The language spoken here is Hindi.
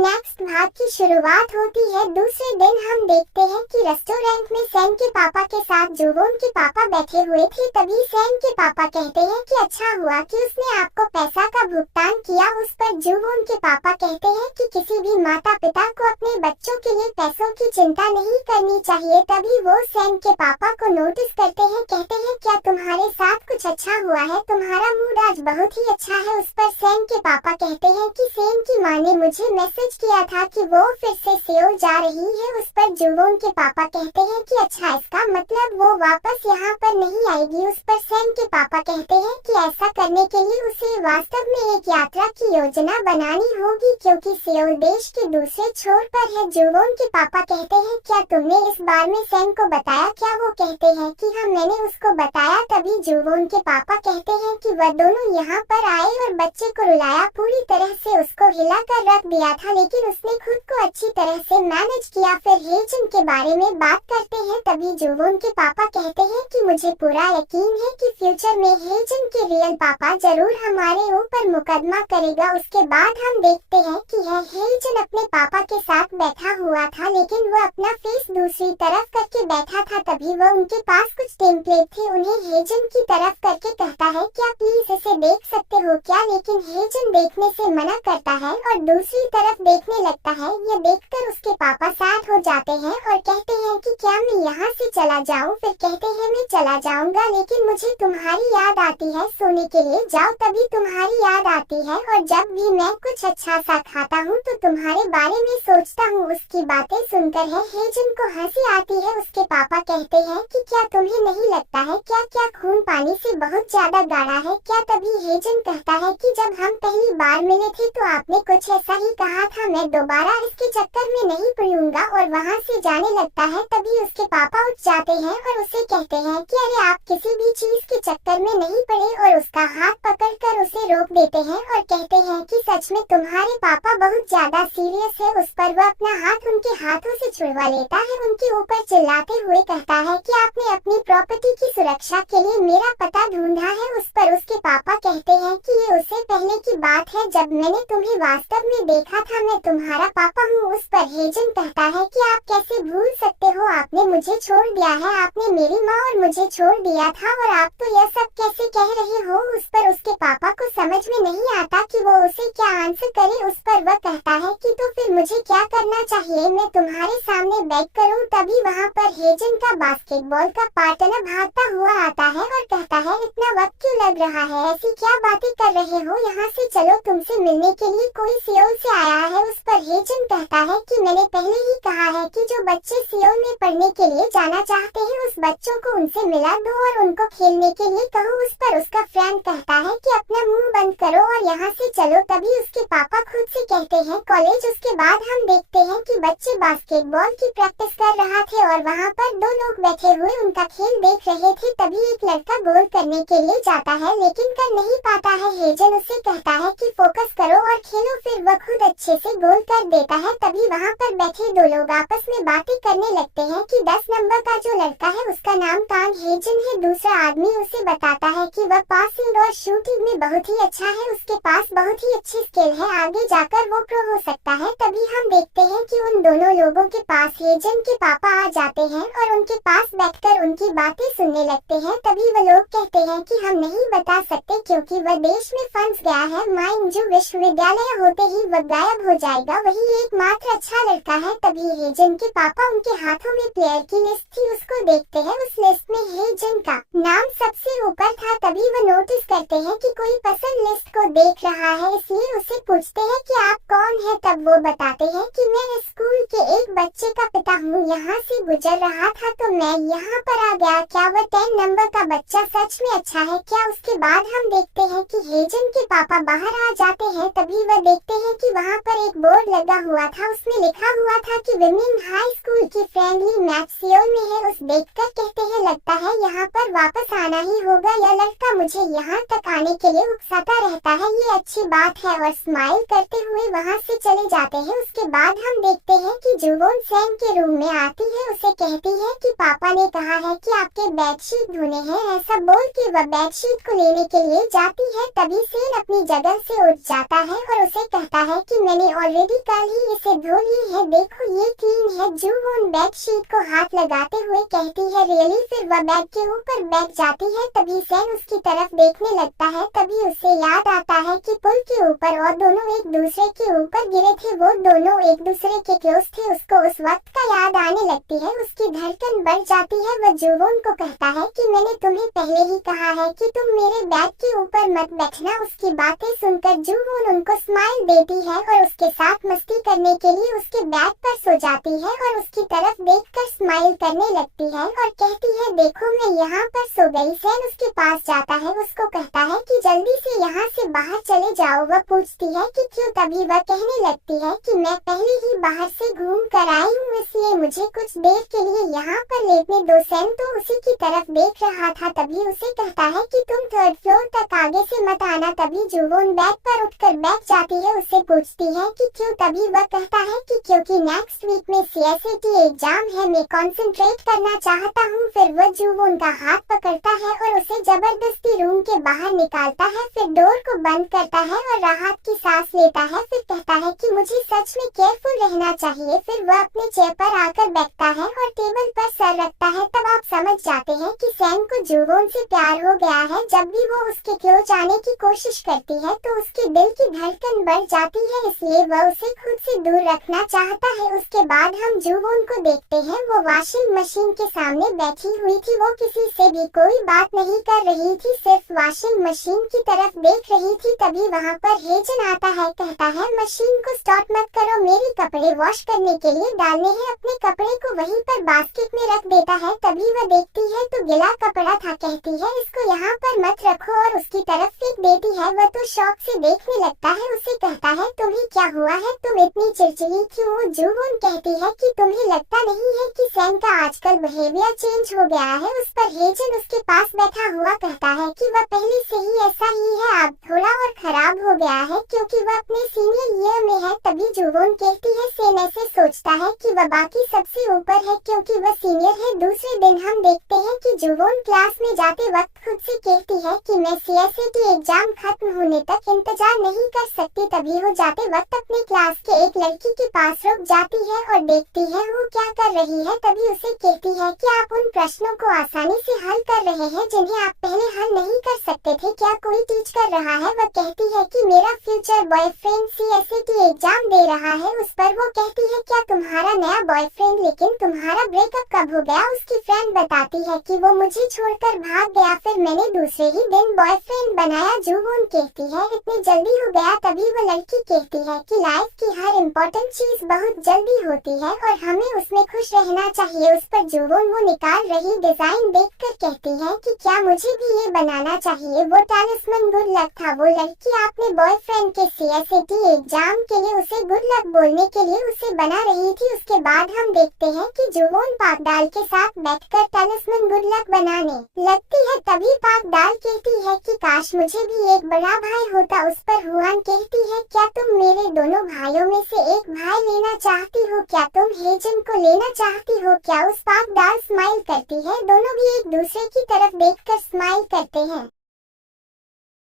नेक्स्ट भाग की शुरुआत होती है। दूसरे दिन हम देखते हैं कि रेस्टोरेंट में सैम के पापा के साथ जुवोन के पापा बैठे हुए थे। तभी सैम के पापा कहते हैं कि अच्छा हुआ कि उसने आपको पैसा का भुगतान किया। उस पर जुवोन के पापा कहते हैं कि किसी भी माता पिता को अपने बच्चों के लिए पैसों की चिंता नहीं करनी चाहिए। तभी वो सैम के पापा को नोटिस करते हैं, कहते हैं क्या तुम्हारे साथ कुछ अच्छा हुआ है, तुम्हारा मूड आज बहुत ही अच्छा है। उस पर सैम के पापा कहते हैं कि सैम की माँ ने मुझे मैसेज किया था कि वो फिर से सियोल जा रही है। उस पर जुवोन के पापा कहते हैं कि अच्छा, इसका मतलब वो वापस यहाँ पर नहीं आएगी। उस पर सैम के पापा कहते हैं कि ऐसा करने के लिए उसे वास्तव में एक यात्रा की योजना बनानी होगी, क्योंकि सियोल देश के दूसरे छोर पर है। जुवोन के पापा कहते हैं क्या तुमने इस बार में सैम को बताया क्या? वो कहते हैं कि हाँ, मैंने उसको बताया। तभी जुवोन के पापा कहते हैं कि वह दोनों यहाँ पर आए और बच्चे को रुलाया, पूरी तरह से उसको हिला कर रख दिया था, लेकिन उसने खुद को अच्छी तरह से मैनेज किया। फिर हेजन के बारे में बात करते हैं। तभी जुवोन के पापा कहते हैं कि मुझे पूरा यकीन है कि फ्यूचर में हेजन के रियल पापा जरूर हमारे ऊपर मुकदमा करेगा। उसके बाद हम देखते हैं कि हेजन अपने पापा के साथ बैठा हुआ था, लेकिन वह अपना फेस दूसरी तरफ करके बैठा था। तभी वह उनके पास कुछ टेम्पलेट थे, उन्हें हेजन की तरफ करके कहता है क्या प्लीज इसे देख सकते हो क्या? लेकिन हेजन देखने से मना करता है और दूसरी तरफ देखने लगता है। ये देखकर उसके पापा सैड हो जाते हैं और कहते हैं कि क्या मैं यहाँ से चला जाऊँ? फिर कहते हैं मैं चला जाऊँगा, लेकिन मुझे तुम्हारी याद आती है, सोने के लिए जाओ। तभी तुम्हारी याद आती है और जब भी मैं कुछ अच्छा सा खाता हूँ तो तुम्हारे बारे में सोचता हूँ। उसकी बातें सुनकर हेजन को हंसी आती है। उसके पापा कहते हैं कि क्या तुम्हें नहीं लगता है क्या खून पानी से बहुत ज्यादा गाढ़ा है क्या? तभी हेजन कहता है कि जब हम पहली बार मिले थे तो आपने कुछ ऐसा ही कहा था, मैं दोबारा इसके चक्कर में नहीं पड़ूंगा। और वहाँ से जाने लगता है। तभी उसके पापा उठ जाते हैं और उसे कहते हैं कि अरे आप किसी भी चीज के चक्कर में नहीं पड़े, और उसका हाथ पकड़कर उसे रोक देते हैं और कहते हैं कि सच में तुम्हारे पापा बहुत ज्यादा सीरियस है। उस पर वह अपना हाथ उनके हाथों से छुड़वा लेता है, उनके ऊपर चिल्लाते हुए कहता है कि आपने अपनी प्रॉपर्टी की सुरक्षा के लिए मेरा पता ढूंढा है। उस पर उसके पापा कहते हैं कि ये उससे पहले की बात है जब मैंने तुम्हें वास्तव में देखा था, मैं तुम्हारा पापा हूँ। उस पर हेजन कहता है कि आप कैसे भूल सकते हो, आपने मुझे छोड़ दिया है, आपने मेरी माँ और मुझे छोड़ दिया था, और आप तो यह सब कैसे कह रहे हो? उस पर उसके पापा को समझ में नहीं आता कि वो उसे क्या आंसर करे। उस पर वह कहता है कि तो फिर मुझे क्या करना चाहिए, मैं तुम्हारे सामने बेग करूँ? तभी वहाँ पर हेजन का बास्केटबॉल का पार्टनर भागता हुआ आता है और कहता है इतना वक्त क्यों लग रहा है, ऐसी क्या बातें कर रहे हो, यहाँ से चलो, तुमसे मिलने के लिए कोई सियोल से आया है। उस पर हेजन कहता है कि मैंने पहले ही कहा है कि जो बच्चे सियोल में पढ़ने के लिए जाना चाहते हैं उस बच्चों को उनसे मिला दो और उनको खेलने के लिए कहो। उस पर उसका फ्रेंड कहता है कि अपना मुंह बंद करो और यहाँ से चलो। तभी उसके पापा खुद से कहते हैं कॉलेज। उसके बाद हम देखते हैं कि बच्चे बास्केटबॉल की प्रैक्टिस कर रहा थे और वहाँ पर दो लोग बैठे हुए उनका खेल देख रहे थे। तभी एक लड़का गोल करने के लिए जाता है लेकिन कर नहीं पाता है। हेजन उसे कहता है कि फोकस करो और खेलो, फिर वह खुद अच्छे से गोल कर देता है। तभी वहाँ पर बैठे दो लोग आपस में बातें करने लगते हैं कि 10 नंबर का जो लड़का है उसका नाम कांग हेजन है। दूसरा आदमी उसे बताता है कि वह पासिंग और शूटिंग में बहुत ही अच्छा है, उसके पास बहुत ही अच्छी स्किल है, आगे जाकर वो प्रो हो सकता है। तभी हम देखते हैं कि उन दोनों लोगों के पास हेजन के पापा आ जाते हैं और उनके पास बैठकर उनकी बातें सुनने लगते हैं। तभी वो लोग कहते हैं कि हम नहीं बता सकते क्योंकि वह देश में फंस गया है, माइंड जो विश्वविद्यालय होते ही वह गायब हो जाएगा, वही एकमात्र अच्छा लड़का है। तभी हेजन के पापा उनके हाथों में प्लेयर की लिस्ट थी, उसको देखते हैं। उस लिस्ट में हेजन का नाम सबसे ऊपर था। तभी वो नोटिस करते हैं कि कोई पसंद लिस्ट को देख रहा है, इसलिए उसे पूछते हैं कि आप कौन है। तब वो बताते हैं कि मैं स्कूल के एक बच्चे का पिता हूँ, यहाँ से गुजर रहा था तो मैं यहाँ पर आ गया। क्या वह 10 नंबर का बच्चा सच में अच्छा है क्या? उसके बाद हम देखते हैं कि हेजन के पापा बाहर आ जाते हैं। तभी वह देखते हैं कि वहाँ पर एक बोर्ड लगा हुआ था, उसमें लिखा हुआ था कि विमेन हाई स्कूल की फ्रेंडली मैच सियोल में है। उस देखकर कहते हैं लगता है यहाँ पर वापस आना ही होगा, यह लड़का मुझे यहाँ तक आने के लिए उकसाता रहता है, ये अच्छी बात है। और स्माइल करते हुए वहाँ से चले जाते हैं। उसके बाद हम देखते हैं कि जुवोन सैम के रूम में आती है, उसे कहती है कि पापा ने कहा है कि आपके बेडशीट धोने हैं। ऐसा बोल के वह बेडशीट को लेने के लिए जाती है। तभी सेन अपनी जगह से उठ जाता है और उसे कहता है कि मैंने ऑलरेडी कल ही इसे धो ली है, देखो ये क्लीन है। जूवोन बेडशीट को हाथ लगाते हुए कहती है रियली। फिर वह बेड के ऊपर बैठ जाती है। तभी सैन उसकी तरफ देखने लगता है। तभी उसे याद आता है कि पुल के ऊपर और दोनों एक दूसरे के ऊपर गिरे थे, वो दोनों एक दूसरे के क्लोज थे। उसको उस वक्त का याद आने लगती है, उसकी धड़कन बढ़ जाती है। वह जूवोन को कहता है कि मैंने तुम्हें पहले ही कहा है कि तुम मेरे बैग के ऊपर मत बैठना। उसकी बातें सुनकर जूवोन उनको स्माइल देती है और उसके साथ मस्ती करने के लिए उसके बैग पर सो जाती है और उसकी तरफ देखकर स्माइल करने लगती है और कहती है देखो मैं यहाँ पर सो गई। सैन उसके पास जाता है, उसको कहता है कि जल्दी से यहाँ से बाहर चले जाओ। वह पूछती है कि क्यों, तभी वह कहने लगती है कि मैं पहले ही बाहर से घूम कर आई हूँ, इसलिए मुझे कुछ देर के लिए यहाँ पर लेटने दो। सैन तो उसी की तरफ देख रहा था। तभी उसे कहता है कि तुम थर्ड फ्लोर तक आगे से मत आना। तभी जूवोन बैग पर उठकर बैठ जाती है। उससे पूछती है कि क्यों, तभी वह कहता है कि क्योंकि नेक्स्ट वीक में सीएसएटी एग्जाम है, मैं कंसंट्रेट करना चाहता हूँ। फिर वह जूवोन का हाथ पकड़ता है और उसे जबरदस्ती रूम के बाहर निकालता है। फिर डोर को बंद करता है और राहत की सांस लेता है। फिर कहता है कि मुझे सच में केयरफुल रहना चाहिए। फिर वह अपने चेयर पर आकर बैठता है और टेबल पर सर रखता है। तब आप समझ जाते हैं कि सैन को जूवोन से प्यार हो गया है। जब भी वो उसके क्लोज आने की कोशिश करती है तो उसके दिल की धड़कन बढ़ जाती है, इसलिए वह उसे खुद से दूर रखना चाहता है। उसके बाद हम जूवोन को देखते हैं, वो वॉशिंग मशीन के सामने बैठी हुई थी। वो किसी से भी कोई बात नहीं कर रही थी, सिर्फ वॉशिंग मशीन की तरफ देख रही थी। तभी वहाँ पर हेजन आता है, कहता है मशीन को स्टार्ट मत करो, मेरे कपड़े वॉश करने के लिए डालने हैं। अपने कपड़े को वहीं पर बास्केट में रख देता है। तभी वह देखती है तो गिला कपड़ा था। कहती है इसको यहाँ पर मत रखो और उसकी तरफ फेंक देती है। वह तो शौक से देखने लगता है। उसे कहता है तुम्हें क्या हुआ है, तुम इतनी चिड़चिड़ी क्यों? जूवोन कहती है कि तुम्हें लगता नहीं है कि सैन का आजकल बिहेवियर चेंज हो गया है। उस पर हेजन उसके पास बैठा हुआ कहता है कि वह पहले से ही ऐसा ही है, अब थोड़ा और खराब हो गया है क्योंकि वह अपने सीनियर ईयर में है। तभी जूवोन कहती है सैन ऐसे सोचता है कि वह बाकी सबसे ऊपर है क्योंकि वह सीनियर है। दूसरे दिन हम देखते हैं कि जूवोन क्लास में जाते वक्त खुद से कहती है कि मैं सीएसएटी एग्जाम खत्म होने तक इंतजार नहीं कर सकती। तभी वो जाते वक्त अपने क्लास के एक लड़की के पास रुक जाती है और देखती है वो क्या कर रही है। तभी उसे कहती है कि आप उन प्रश्नों को आसानी से हल कर रहे हैं जिन्हें आप पहले हल नहीं कर सकते थे, क्या कोई टीच कर रहा है? वह कहती है कि मेरा फ्यूचर बॉयफ्रेंड सीएसएटी एग्जाम दे रहा है। उस पर वो कहती है क्या तुम्हारा नया बॉयफ्रेंड, लेकिन तुम्हारा ब्रेकअप कब हो गया? उसकी फ्रेंड बताती है कि वो मुझे छोड़कर भाग गया, फिर मैंने दूसरे ही दिन बॉयफ्रेंड बनाया। जूवोन कहती है इतनी जल्दी हो गया? तभी वो लड़की कहती है कि लाइफ की हर इम्पोर्टेंट चीज बहुत जल्दी होती है और हमें उसमें खुश रहना चाहिए। उस पर जूवोन वो निकाल रही डिजाइन देखकर कहती है कि क्या मुझे भी ये बनाना चाहिए? वो टैलिस्मन गुड लक था। वो लड़की अपने बॉयफ्रेंड के सीएसएटी एग्जाम के लिए उसे गुड लक बोलने के लिए उसे बना रही थी। उसके बाद हम देखते हैं कि जूवोन पाकडाल के साथ बैठकर टैलिस्मन गुड लक बनाने लगती है। तभी पाकडाल कहती है कि काश मुझे भी एक बड़ा भाई होता। उस पर हुआन कहती है क्या तुम मेरे दोनों भाइयों में से एक भाई लेना चाहती हो? क्या तुम हेजन को लेना चाहती हो क्या? उस पाकडाल स्माइल करती है। दोनों भी एक दूसरे की तरफ देखकर स्माइल करते हैं।